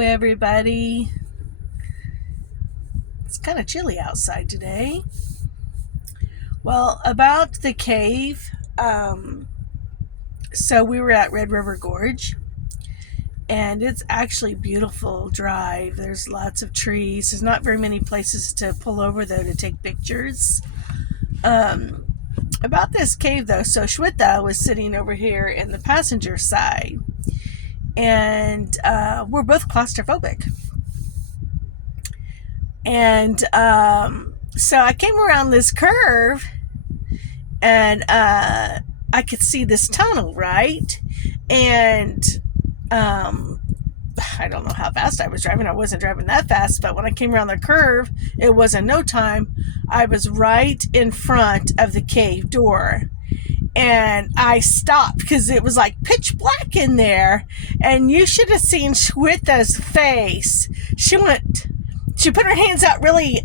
Hello, everybody. It's kind of chilly outside today. Well, about the cave, so we were at River Gorge, and it's actually a beautiful drive. There's lots of trees. There's not very many places to pull over, though, to take pictures. About this cave, though, so Shweta was sitting over here in the passenger side, and we're both claustrophobic. And so I came around this curve, and I could see this tunnel, right? And I don't know how fast I was driving. I wasn't driving that fast, but when I came around the curve, it wasn't no time. I was right in front of the cave door. And I stopped because it was like pitch black in there. And you should have seen Shweta's face. She put her hands out really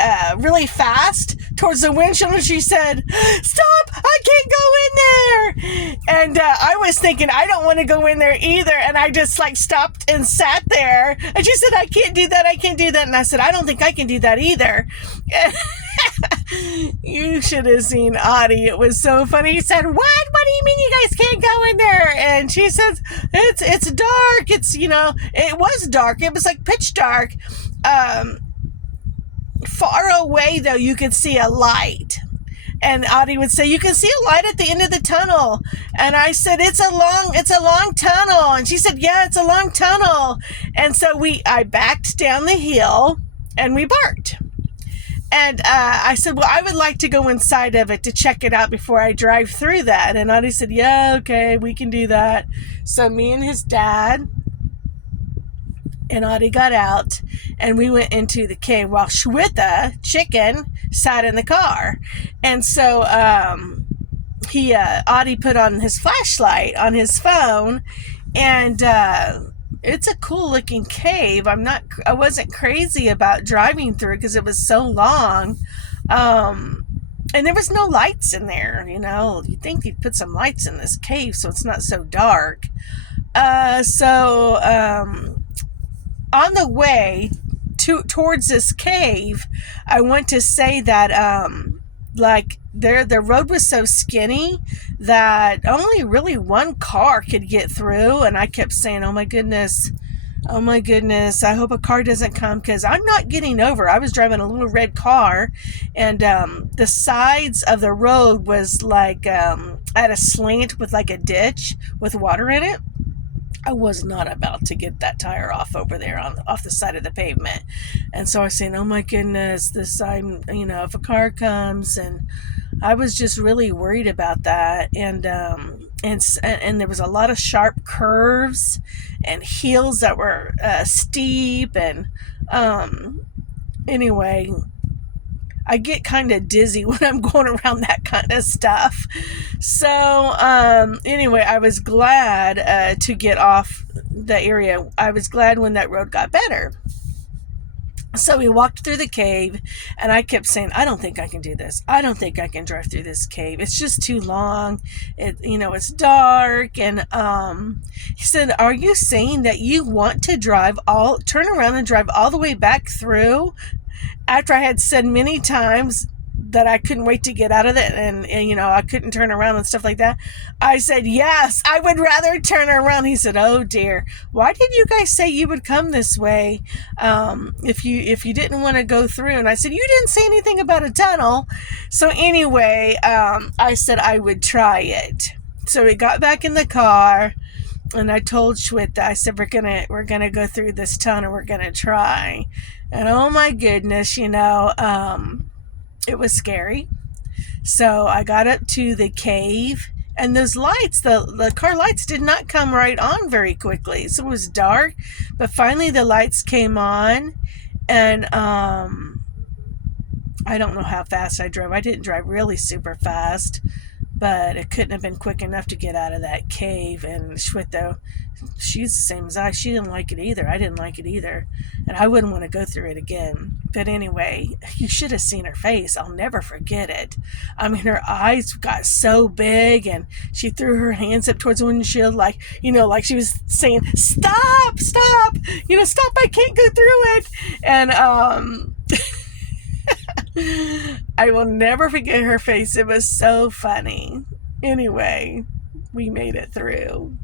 fast towards the windshield, and she said, "Stop! I can't go in there!" And I was thinking, I don't want to go in there either, and I just stopped and sat there. And she said, "I can't do that, I can't do that." And I said, "I don't think I can do that either." You should have seen Audie. It was so funny. He said, What do you mean you guys can't go in there?" And she says, it's dark. It was dark. It was like pitch dark. Far away, though, you could see a light. And Audie would say, "You can see a light at the end of the tunnel." And I said, it's a long tunnel. And she said, "Yeah, it's a long tunnel." And so I backed down the hill and we parked. And I said, "Well, I would like to go inside of it to check it out before I drive through that." And Audie said, "Yeah, okay, we can do that." So me and his dad and Audie got out, and we went into the cave while Shweta, Chicken, sat in the car. And so Audie put on his flashlight on his phone, and it's a cool looking cave. I wasn't crazy about driving through because it was so long. And there was no lights in there, You'd think they'd put some lights in this cave so it's not so dark. On the way towards this cave, I want to say that the road was so skinny that only really one car could get through, and I kept saying, oh my goodness, I hope a car doesn't come, because I'm not getting over. I was driving a little red car, and the sides of the road was at a slant with a ditch with water in it. I was not about to get that tire off over there off the side of the pavement. And so I was saying, oh my goodness, if a car comes, and I was just really worried about that. And there was a lot of sharp curves and hills that were steep. And anyway, I get kind of dizzy when I'm going around that kind of stuff. So anyway, I was glad to get off the area. I was glad when that road got better. So we walked through the cave, and I kept saying, I don't think I can do this. I don't think I can drive through this cave. It's just too long. It's dark. And he said, "Are you saying that you want to turn around and drive all the way back through?" After I had said many times that I couldn't wait to get out of it, and I couldn't turn around and stuff like that, I said, "Yes, I would rather turn around." He said, "Oh dear, why did you guys say you would come this way if you didn't want to go through?" And I said, "You didn't say anything about a tunnel." So anyway, I said I would try it. So we got back in the car, and I told Shweta, I said, we're gonna go through this tunnel. We're gonna try. And oh my goodness, it was scary. So I got up to the cave, and those lights, the car lights, did not come right on very quickly. So it was dark, but finally the lights came on. And I don't know how fast I drove. I didn't drive really super fast. but it couldn't have been quick enough to get out of that cave. And Shweta, she's the same as I. She didn't like it either. I didn't like it either. And I wouldn't want to go through it again. But anyway, you should have seen her face. I'll never forget it. I mean, her eyes got so big, and she threw her hands up towards the windshield like, like she was saying, stop, stop, stop, I can't go through it. And, I will never forget her face. It was so funny. Anyway, we made it through.